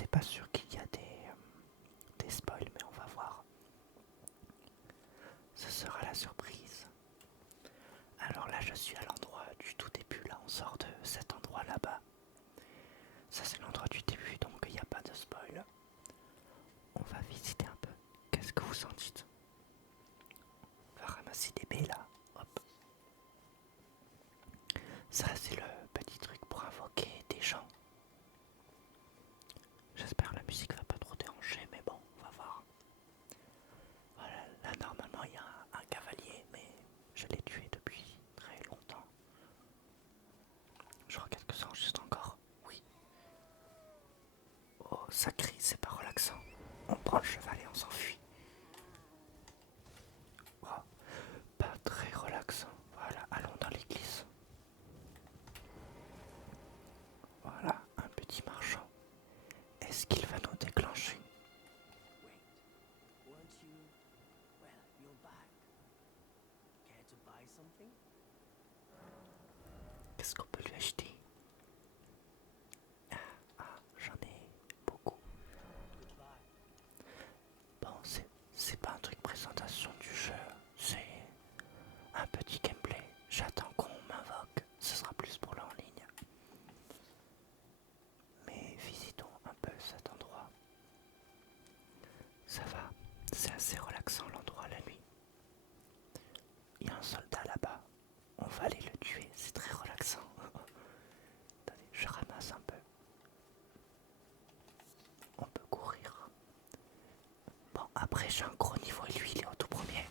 c'est pas sûr qu'il y a des spoils, mais on va voir. Ce sera la surprise. Alors là, je suis à l'endroit du tout début. Là, on sort de cet endroit là-bas. Ça, c'est l'endroit du début, donc il n'y a pas de spoil. On va visiter un peu. Qu'est-ce que vous en dites? On va ramasser des baies là. Hop. Ça, c'est le petit truc pour invoquer des gens. J'espère que la musique va pas trop déranger, mais bon, on va voir. Voilà, là normalement il y a un cavalier, mais je l'ai tué depuis très longtemps. Je regarde que ça enregistre encore. Oui. Oh, ça crie, c'est pas relaxant. On prend le cheval et on s'enfuit. Oh, pas très relaxant. Voilà, allons dans l'église. Voilà, un petit marchand. Est-ce qu'il va nous déclencher? Wait, weren't you? Well, you're back. Care to buy something? Qu'est-ce qu'on peut lui acheter? Ah, j'en ai beaucoup. Goodbye. Bon, c'est pas un truc présentation du jeu, c'est un petit gameplay. J'attends qu'on m'invoque, ce sera plus pour le en ligne. Mais visitons un peu cet endroit. Ça va, c'est assez relaxant l'endroit la nuit. Il y a un soldat là-bas, on va aller le tuer, c'est très relaxant. Attendez, je ramasse un peu. On peut courir. Bon, après j'ai un gros niveau et lui il est au tout premier.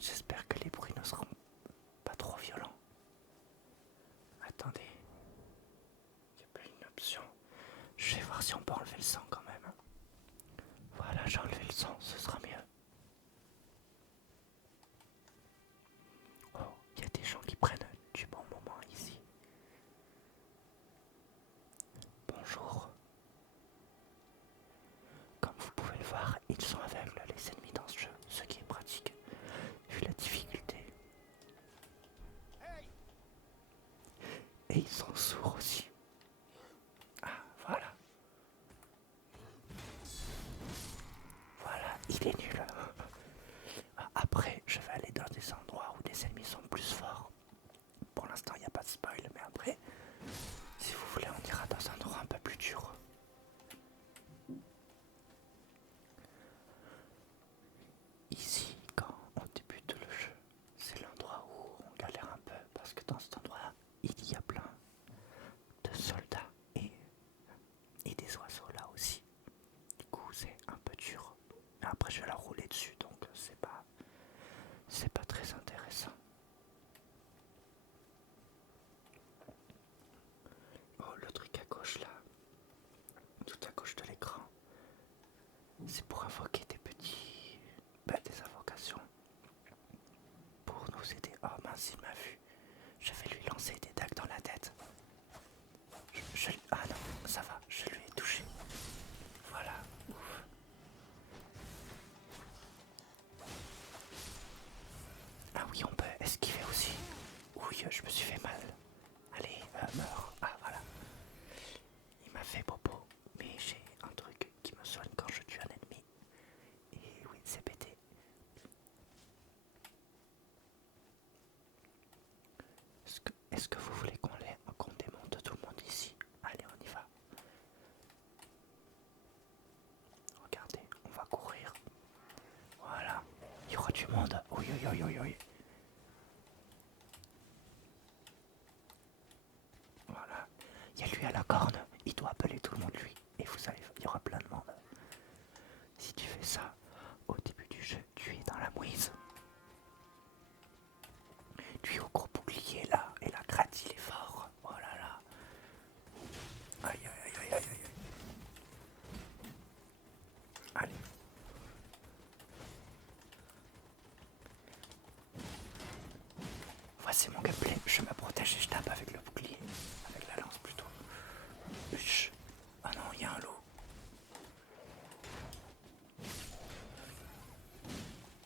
J'espère que les bruits ne seront pas trop violents. Attendez, il n'y a pas une option. Je vais voir si on peut enlever le sang quand même. Voilà, j'ai enlevé le sang, ce sera mieux. Oh, il y a des gens qui prennent du bon moment ici. Bonjour. Comme vous pouvez le voir, ils sont aveugles les ennemis dans ce jeu, ce qui est pratique, vu la difficulté. Et ils sont sourds aussi. Ah, voilà. Voilà, il est nul. Après, je vais aller dans des endroits où les ennemis sont plus forts. Pour l'instant, il n'y a pas de spoil, mais après, si vous voulez, on ira dans un endroit un peu plus dur. Ici, quand on débute le jeu, c'est l'endroit où on galère un peu, parce que dans cet endroit, il y a plein de soldats et des oiseaux là aussi. Du coup, c'est un peu dur. Mais après, je vais leur rouler dessus, donc c'est pas très intéressant. Oh, le truc à gauche là, tout à gauche de l'écran, c'est pour invoquer des invocations pour nous aider. Oh mince, il m'a vu. Je vais lui lancer des dagues dans la tête. Ah non, ça va, je lui ai touché. Voilà, ouf. Ah oui, on peut esquiver aussi. Oui, je me suis fait mal. Allez, meurs. Ah voilà. Il m'a fait popo, mais j'ai un truc qui me soigne quand je tue un ennemi. Et oui, c'est pété. Est-ce que vous voulez qu'on démonte tout le monde ici? Allez, on y va. Regardez, on va courir. Voilà. Il y aura du monde. Oui, oui, oui, oui, oui. Voilà. Il y a lui à la corne. Il doit appeler tout le monde lui. Et vous savez, il y aura plein de monde. Si tu fais ça au début du jeu, tu es dans la mouise. Tu es au gros bouclier là. Et la gratte, il est fort. Oh là là. Aïe, aïe, aïe, aïe, aïe, aïe. Allez. Voici mon gameplay. Je me protège et je tape avec le bouclier. Avec la lance plutôt. Chut. Ah non, il y a un loup.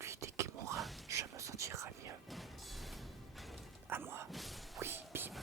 Lui, dès qu'il mourra, je me sentirai mieux. À moi. Oui, bim.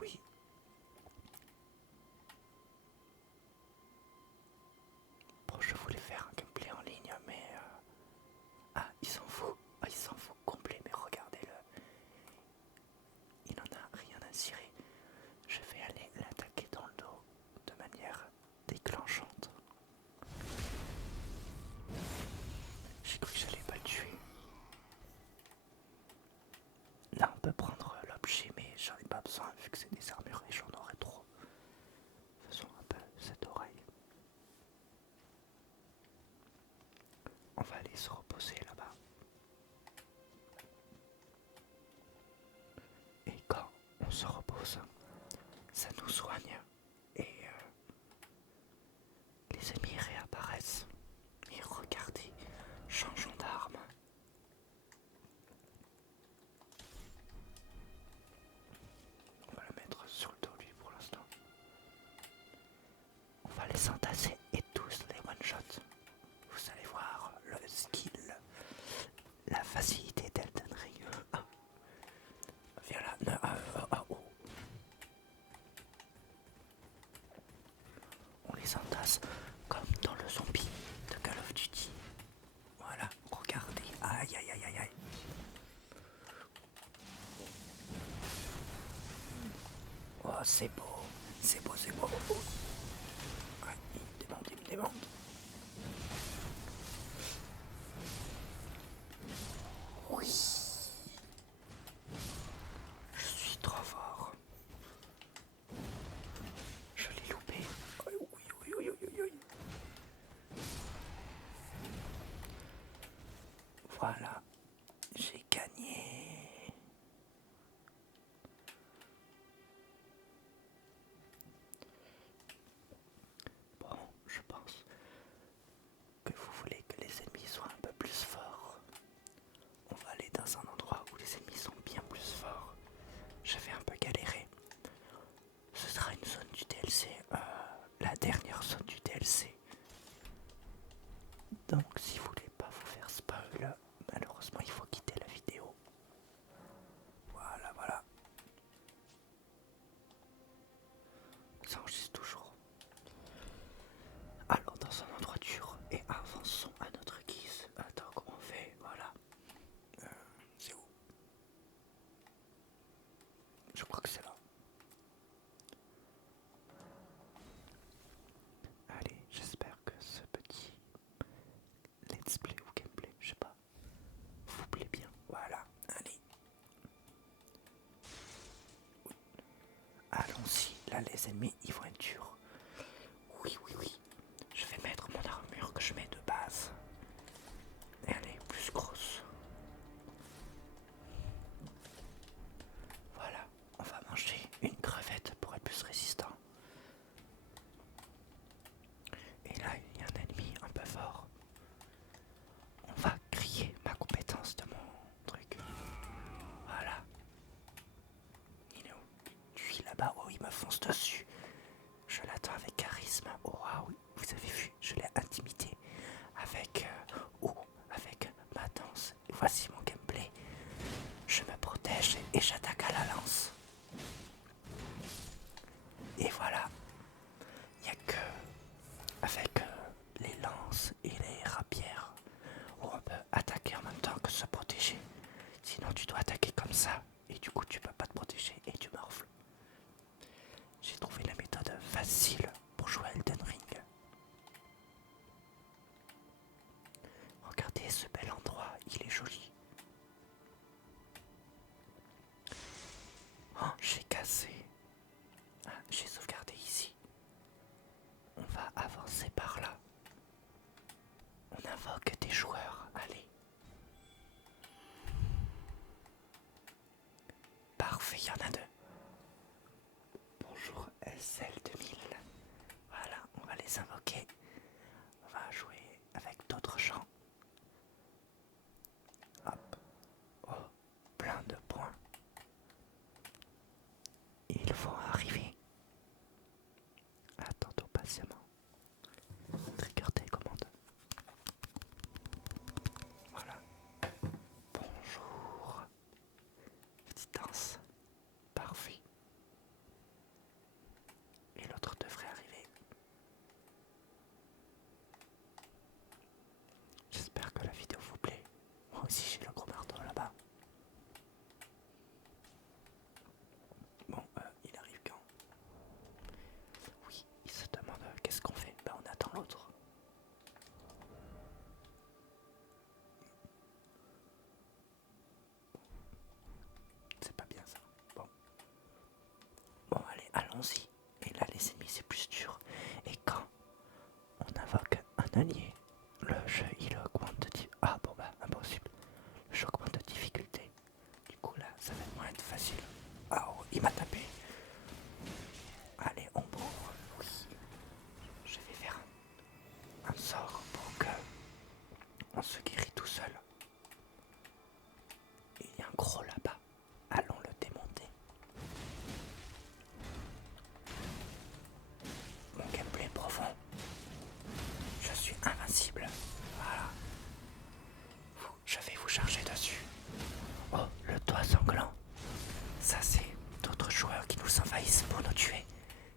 oui. Bon, je voulais faire un gameplay en ligne, mais... Ah, il s'en fout. Ah, il s'en fout complet, mais regardez-le. Il n'en a rien à cirer. Je vais aller l'attaquer dans le dos de manière déclenchante. J'ai cru que j'allais pas le tuer. Là, on peut prendre l'objet, mais j'en ai pas besoin vu que c'est des armures et j'en aurais trop. Faisons un peu cette oreille. On va aller se reposer là-bas. Et quand on se repose, ça nous soigne. Et les ennemis réapparaissent. Et regardez, changeons d'arme. On va le mettre sur le dos lui pour l'instant. On va les entasser et tous les one-shot. Vous allez voir le skill, la facilité d'Elden Ring. Ah. Viens là, oh. On les entasse comme dans le zombie de Call of Duty. Voilà, regardez, aïe aïe aïe aïe aïe. Oh, c'est beau, c'est beau, c'est beau. Ouais, il me demande. Oui. Je suis trop fort. Je l'ai loupé. Oui. Voilà, j'ai gagné. Bon, je pense que vous voulez que les ennemis soient un peu plus forts. On va aller dans un endroit où les ennemis sont bien plus forts. Je vais un peu galérer. Ce sera une zone du DLC, la dernière zone du DLC. Donc si vous voulez pas vous faire spoil, malheureusement il faut quitter la vidéo. Voilà. Ça enregistre toujours. Alors dans un endroit dur et avançons à notre guise. Attends, comment on fait? Voilà. C'est où? Je crois que c'est là. Allez, j'espère que ce petit let's play ou gameplay, je sais pas, vous plaît bien. Voilà, allez. Allons-y, là les ennemis ils vont être durs. Oui. Je vais mettre mon armure que je mets de base. Et elle est plus grosse. Voilà, on va manger une crevette pour être plus résistant. Et là il y a un ennemi un peu fort. On va crier ma compétence de mon truc. Voilà. Il est où? Lui là-bas, oh il me fonce dessus. Je l'attends avec charisme. Oh oui, vous avez vu, je l'ai intimidé avec avec ma danse. Et voici mon gameplay. Je me protège et j'attaque à la lance. Et voilà. Il n'y a que avec les lances et les rapières où on peut attaquer en même temps que se protéger. Sinon tu dois attaquer comme ça et du coup tu peux pas te protéger et tu morfles. J'ai trouvé la méthode facile pour jouer à Elden Ring. allons-y. Et là, les ennemis, c'est plus dur. Et quand on invoque un allié, le jeu, il augmente de difficulté. Ah bon bah, impossible. Le jeu augmente de difficulté. Du coup, là, ça va moins être facile. Ah, oh, il m'a tapé. Allez, on bourre. Oui. Je vais faire un sort pour que on se guérit tout seul. Il y a un gros là-bas. Allons le démonter. Mon gameplay est profond. Je suis invincible. Voilà. Je vais vous charger dessus. Oh, le toit sanglant. Ça, c'est d'autres joueurs qui nous envahissent pour nous tuer.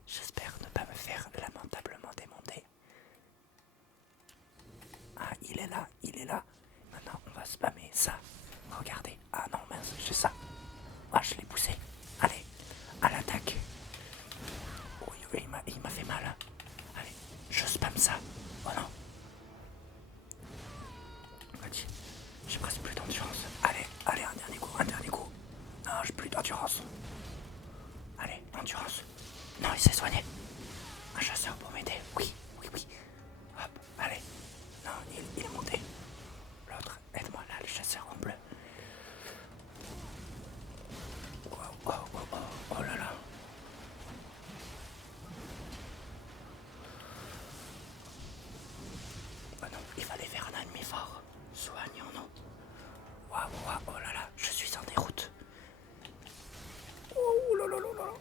J'espère ne pas me faire lamentablement démonter. Ah, il est là, il est là. Maintenant, on va spammer ça. Regardez. Ah non, mince, j'ai ça. Ah, je l'ai poussé. Allez, à l'attaque. Oui, oui, il m'a fait mal. Allez, je spam ça. Oh non. Vas-y, j'ai presque plus d'endurance. Allez, allez, un dernier coup, un dernier coup. Non, j'ai plus d'endurance. Allez, endurance. Non, il s'est soigné. Un chasseur pour m'aider. Oui, oui, oui. Hop, allez. Non, il est monté. L'autre, aide-moi là, le chasseur en bleu. Oh, oh, oh, oh, oh là là. Oh non, il fallait faire un ennemi fort. Soignons-nous. Waouh, waouh, oh là là, je suis en déroute. Oh là là là là.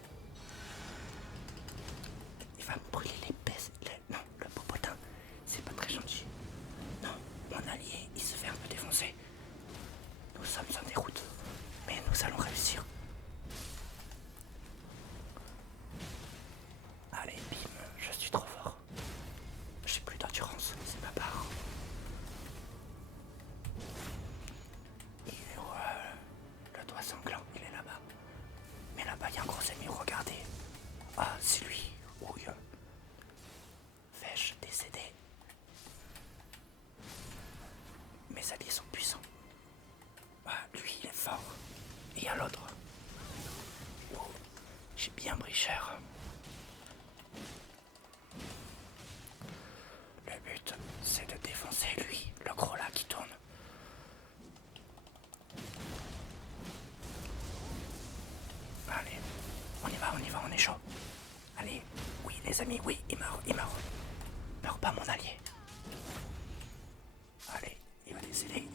Il va me brûler les pèses. Non, le popotin, c'est pas très gentil. Non, mon allié, il se fait un peu défoncer. Nous sommes en déroute, mais nous allons réussir. Allez, bim, je suis trop fort. J'ai plus d'endurance, c'est ma part. Il est où le doigt sanglant, il est là-bas. Mais là-bas, il y a un gros ennemi, regardez. Ah, c'est lui. Oui. Vais-je décéder? Mes alliés sont puissants. Ah, lui, il est fort. Et il y a l'autre. Oh, j'ai bien pris cher. Le but, c'est de défoncer lui, le gros là qui tourne. Allez, on y va, on est chaud. Allez, oui les amis, oui, il meurt, il meurt. Meurt pas mon allié. Allez, il va décéder.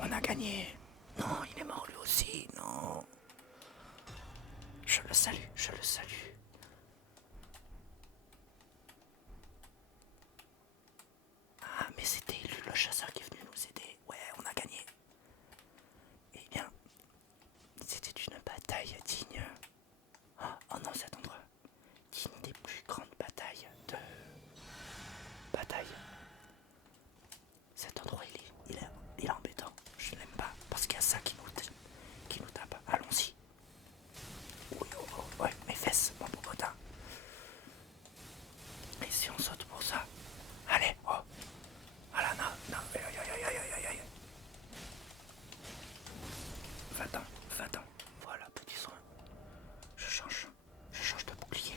On a gagné. Non, il est mort lui aussi, non. Je le salue, je le salue. Ah, mais c'était le chasseur qui est venu nous aider. Ouais, on a gagné. Eh bien, c'était une bataille digne. Oh non, cet endroit. Digne des plus grandes batailles de... Bataille. Cet endroit, il est embêtant. Je ne l'aime pas parce qu'il y a ça qui nous tape. Allons-y. Oui, oh, oh, ouais, mes fesses, mon popotin. Et si on saute pour ça? Allez, oh. Voilà, non, non, aïe, aïe, aïe, aïe, aïe, aïe. Va-t'en, va-t'en. Voilà, petit soin. Je change de bouclier.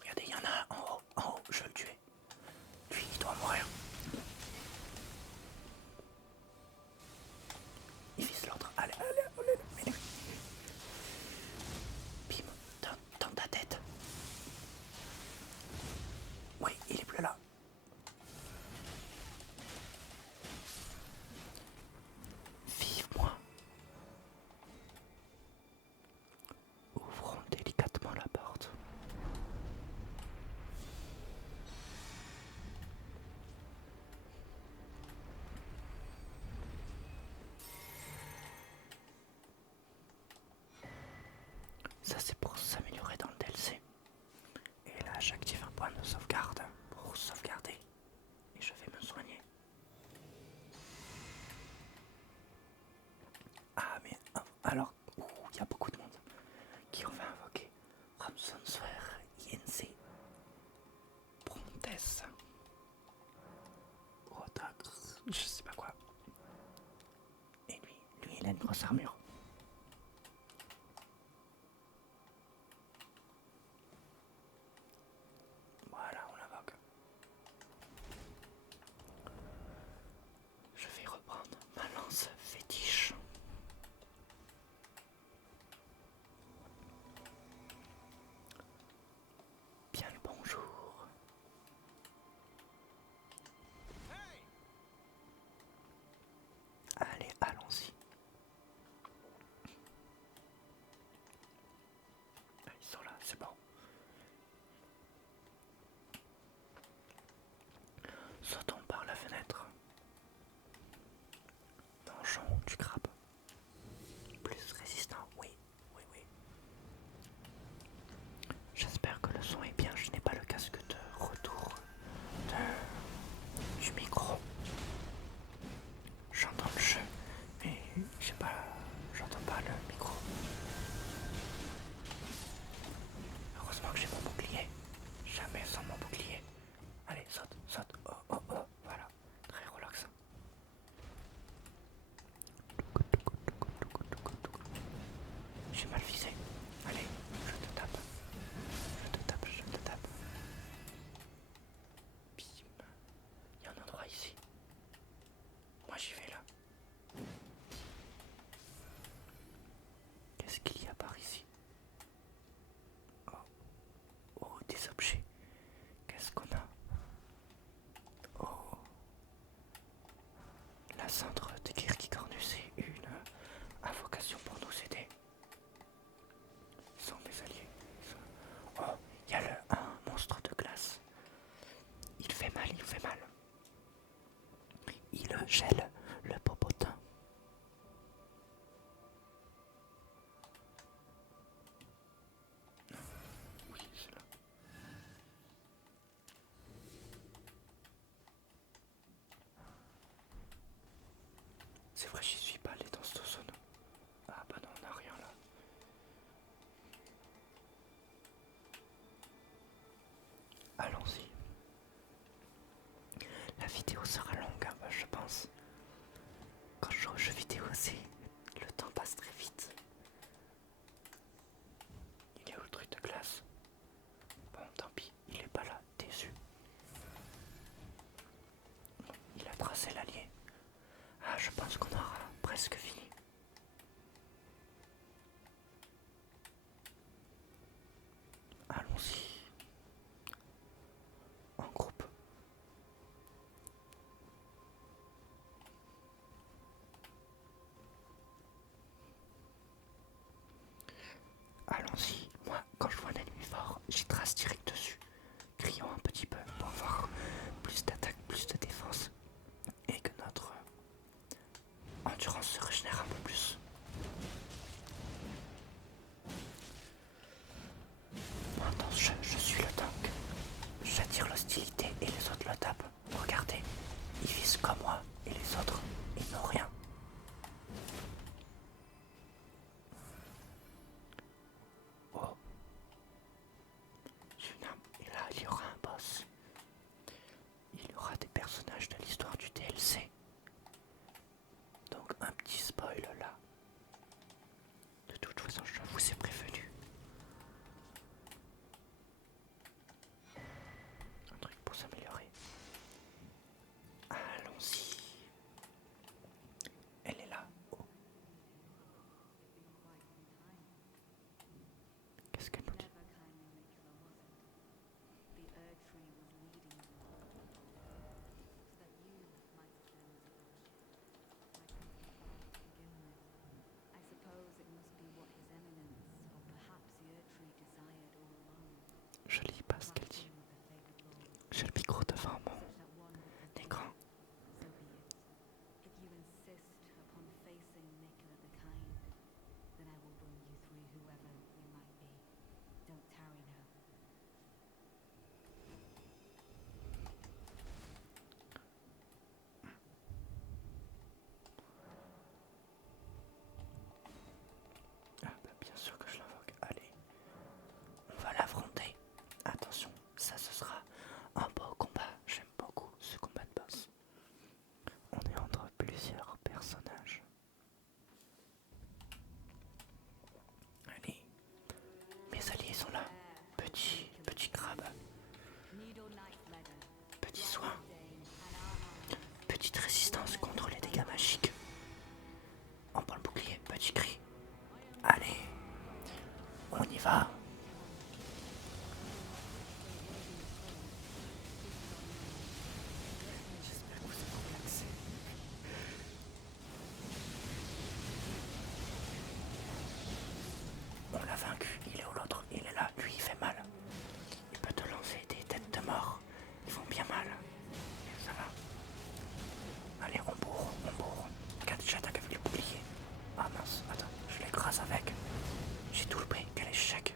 Regardez, il y en a en haut, je vais le tuer. Lui, il doit mourir. Il vise l'autre. Allez, allez, allez, allez. Bim, dans ta tête. Oui, il est plus là. Vive-moi. Ouvrons délicatement la porte. Ça, c'est pour s'améliorer dans le DLC. Et là, j'active un point de sauvegarde pour sauvegarder. Et je vais me soigner. Ah, mais alors, il y a beaucoup de monde qui on va invoquer. Ramsonswer, Yense, Brontes, je sais pas quoi. Et lui, il a une grosse armure. pas le micro. Heureusement que j'ai mon bouclier. Jamais sans mon bouclier. Allez, saute, saute. Oh, oh, oh. Voilà. Très relaxant. J'ai mal visé. Allez, je te tape. Je te tape, je te tape. Bim. Il y a un endroit ici. Moi j'y vais là. Qu'est-ce qu'il y a par ici? Oh, oh, des objets. Qu'est-ce qu'on a? Oh, la cendre de Kyrkikornus est une invocation pour nous aider. Ils sont mes alliés. Oh, il y a un monstre de glace. Il fait mal, il fait mal. Il gèle le popotin. Oui, c'est là. C'est vrai, j'y suis pas allé dans ce zone. Ah bah non, on n'a rien là. Allons-y. La vidéo sera longue, hein, je pense. Quand je joue aux jeux vidéo aussi, le temps passe très vite. Il est où le truc de glace? Bon, tant pis, il est pas là, déçu. Il a tracé l'allié. Ah, je pense qu'on aura presque fini. Allons-y. En groupe. Allons-y. Moi, quand je vois un ennemi fort, j'y trace direct dessus. Crions un petit peu pour avoir plus d'attaque, plus de défense. Et que notre endurance se régénère un peu plus. Moi, dans ce jeu, je suis le tank. J'attire l'hostilité et les autres le tapent. Regardez, ils visent comme moi et les autres, ils n'ont rien. Oh, j'ai une arme. Et là, il y aura un boss. Il y aura des personnages de l'histoire du DLC. Donc un petit spoil là. De toute façon, je vous ai prévenu. Un truc pour s'améliorer. Allons-y. Elle est là. Oh. Qu'est-ce qu'elle nous dit? Je lis pas ce qu'elle dit. J'ai le micro devant mon écran. Ah bah bien sûr que je l'invoque. Allez, on va l'affronter. Attention, ça ce sera un beau combat. J'aime beaucoup ce combat de boss. On est entre plusieurs personnages. Allez, mes alliés sont là. Petit crabe. Petit soin. Petite résistance contre les dégâts magiques. On prend le bouclier. Petit cri. Allez, on y va. J'espère que vous avez relaxé. On l'a vaincu, il est où l'autre? Il est là, lui il fait mal. Il peut te lancer des têtes de mort. Ils font bien mal. Ça va. Allez, on bourre, on bourre. Regarde, j'attaque avec le bouclier. Ah mince, attends, je l'écrase avec. J'ai tout le prix, quel échec.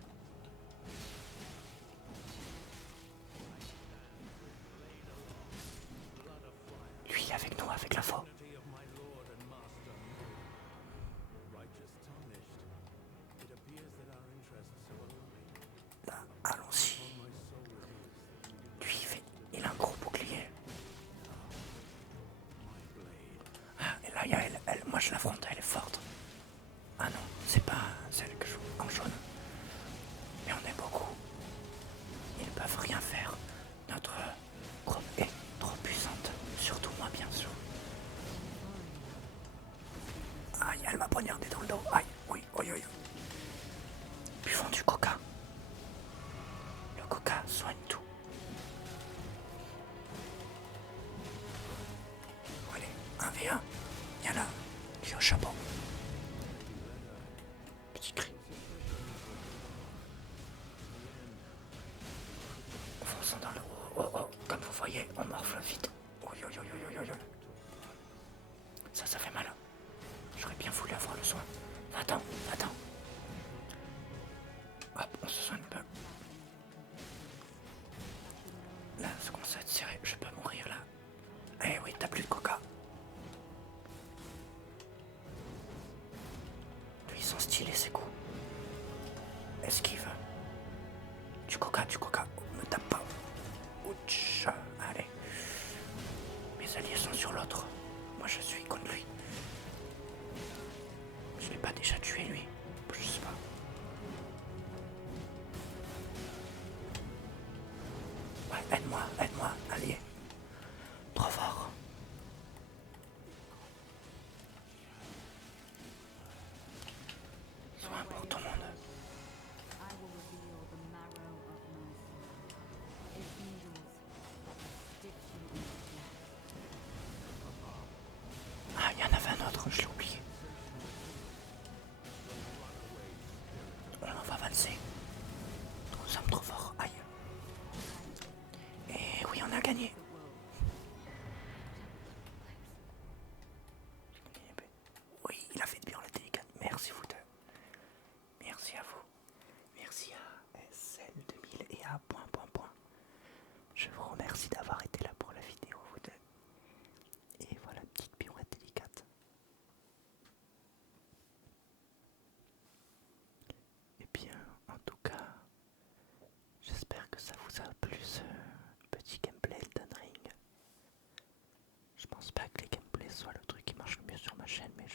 Lui avec nous, avec la faux. je l'affronte, elle est forte. Ah non, c'est pas celle que je joue en jaune. Mais on est beaucoup. Ils peuvent rien faire. Notre groupe est trop puissante. Surtout moi, bien sûr. Aïe, elle m'a poignardé dans le dos. Aïe, oui, oui, oui. Buvons du coca. Le coca soigne tout. Allez, 1v1. Il y en a qui est au chapeau. Petit cri. Fonçons dans le haut. Oh, oh, comme vous voyez, on morfle vite. Oui, oui, oui, oui, oui, oui. Ça fait mal. J'aurais bien voulu avoir le soin. Va-t'en, va-t'en. Hop, on se soigne un peu. Là, ce qu'on s'est serré, je peux mourir là. Eh oui, t'as plus de coca. Lui, ils sont stylés, ces coups. Esquive. Du coca, me tape pas. Ouch, allez. Mes alliés sont sur l'autre. Moi, je suis contre lui. Je l'ai pas déjà tué, lui. Je sais pas. Ouais, aide-moi, allié. Trop fort. Soin pour tout le monde. Ah, il y en avait un autre, je l'ai oublié. On va valser. Nous sommes trop forts. Aïe. Et oui, on a gagné. Oui, il a fait de bien la délicate. Merci vous deux. Merci à vous. Merci à SL2000 et à ... Je vous remercie d'avoir été là pour la vidéo, vous deux. Et voilà, petite pirouette délicate. Et bien, en tout cas, j'espère que ça vous a plu ce petit gameplay Elden Ring. Je pense pas que les gameplays soient le truc qui marche le mieux sur ma chaîne, mais